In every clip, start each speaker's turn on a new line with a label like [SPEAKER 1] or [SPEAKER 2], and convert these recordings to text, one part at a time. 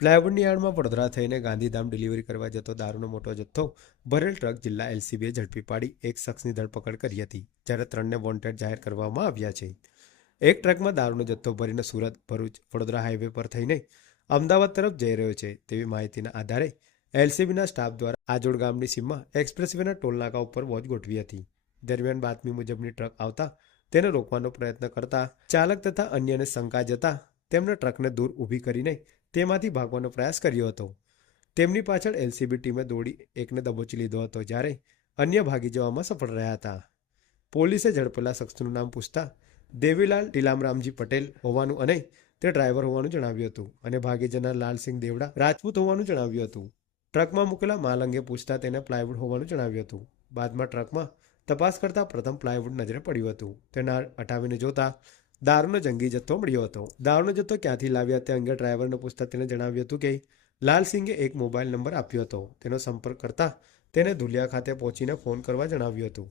[SPEAKER 1] પ્લાયવુડની યાર્ડમાં વડોદરા થઈને ગાંધીધામ ડિલિવરી કરવા જતો દારૂનો મોટો જથ્થો, ભરેલ ટ્રક જિલ્લા એલસીબીએ ઝડપી પાડી, એક શખ્સની ધરપકડ કરી હતી, જ્યારે ત્રણને વોન્ટેડ જાહેર કરવામાં આવ્યા છે. એક ટ્રકમાં દારૂનો જથ્થો ભરીને સુરત, ભરૂચ, વડોદરા હાઈવે પર થઈને અમદાવાદ તરફ જઈ રહ્યો છે તેવી માહિતીના આધારે એલસીબીના સ્ટાફ દ્વારા આજોડ ગામની સીમમાં એક્સપ્રેસવેના ટોલનાકા ઉપર વોચ ગોઠવી હતી. દરમિયાન બાતમી મુજબની ટ્રક આવતા તેને રોકવાનો પ્રયત્ન કરતા ચાલક તથા અન્યને શંકા જતા તેમણે ટ્રકને દૂર ઊભી કરીને તેમાંથી ભાગવાનો પ્રયાસ કર્યો હતો. તેમની પાછળ એલસીબી ટીમે દોડી એકને દબોચી લીધો હતો જ્યારે અન્ય ભાગી જવામાં સફળ રહ્યા હતા. પોલીસે ઝડપેલા શખ્સનું નામ પૂછતા દેવીલાલ ટીલામરામજી પટેલ હોવાનું અને તે ડ્રાઈવર હોવાનું જણાવ્યું હતું અને ભાગી જનાર લાલસિંહ દેવડા રાજપૂત હોવાનું જણાવ્યું હતું. ટ્રકમાં મૂકેલા માલ અંગે પૂછતા તેને પ્લાયવુડ હોવાનું જણાવ્યું હતું. બાદમાં ટ્રકમાં તપાસ કરતા પ્રથમ પ્લાયવુડ નજરે પડ્યું હતું. તેના હટાવીને જોતા દારૂનો જંગી જથ્થો મળ્યો હતો. દારૂનો જથ્થો ક્યાંથી લાવ્યા તે અંગે ડ્રાઈવરને પૂછતા તેને જણાવ્યું હતું કે લાલસિંહે એક મોબાઈલ નંબર આપ્યો હતો. તેનો સંપર્ક કરતા તેને ધુલિયા ખાતે પહોંચીને ફોન કરવા જણાવ્યું હતું.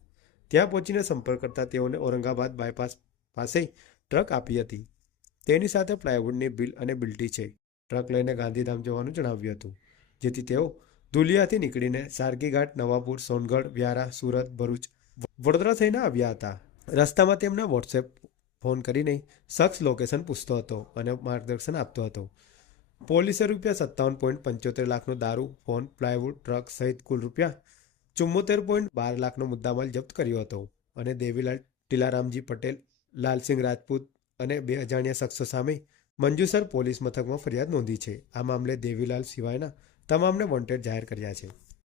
[SPEAKER 1] ત્યાં પહોંચીને સંપર્ક કરતા તેઓને ઔરંગાબાદ બાયપાસ પાસે ટ્રક આપી હતી. તેની સાથે પ્લાયવુડની બિલ અને બિલ્ટી છે. ટ્રક લઈને ગાંધીધામ જવાનું જણાવ્યું હતું, જેથી તેઓ ધુલિયાથી નીકળીને સારગીઘાટ, નવાપુર, સોનગઢ, વ્યારા, સુરત, ભરૂચ, વડોદરા થઈને આવ્યા હતા. રસ્તામાં તેમના વોટ્સએપ ફોન કરીને શખ્સ લોકેશન પૂછતો હતો અને માર્ગદર્શન આપતો હતો. પોલીસે રૂપિયા સત્તાવન પોઈન્ટ પંચોતેર લાખનો દારૂ, ફોન, પ્લાયવુડ, ટ્રક સહિત કુલ રૂપિયા ચુમ્મોતેર પોઈન્ટ બાર લાખનો મુદ્દામાલ જપ્ત કર્યો હતો અને દેવીલાલ ટીલારામજી પટેલ, લાલસિંહ રાજપૂત અને બે અજાણ્યા શખ્સો સામે મંજુસર પોલીસ મથકમાં ફરિયાદ નોંધી છે. આ મામલે દેવીલાલ સિવાયના તમામને વોન્ટેડ જાહેર કર્યા છે.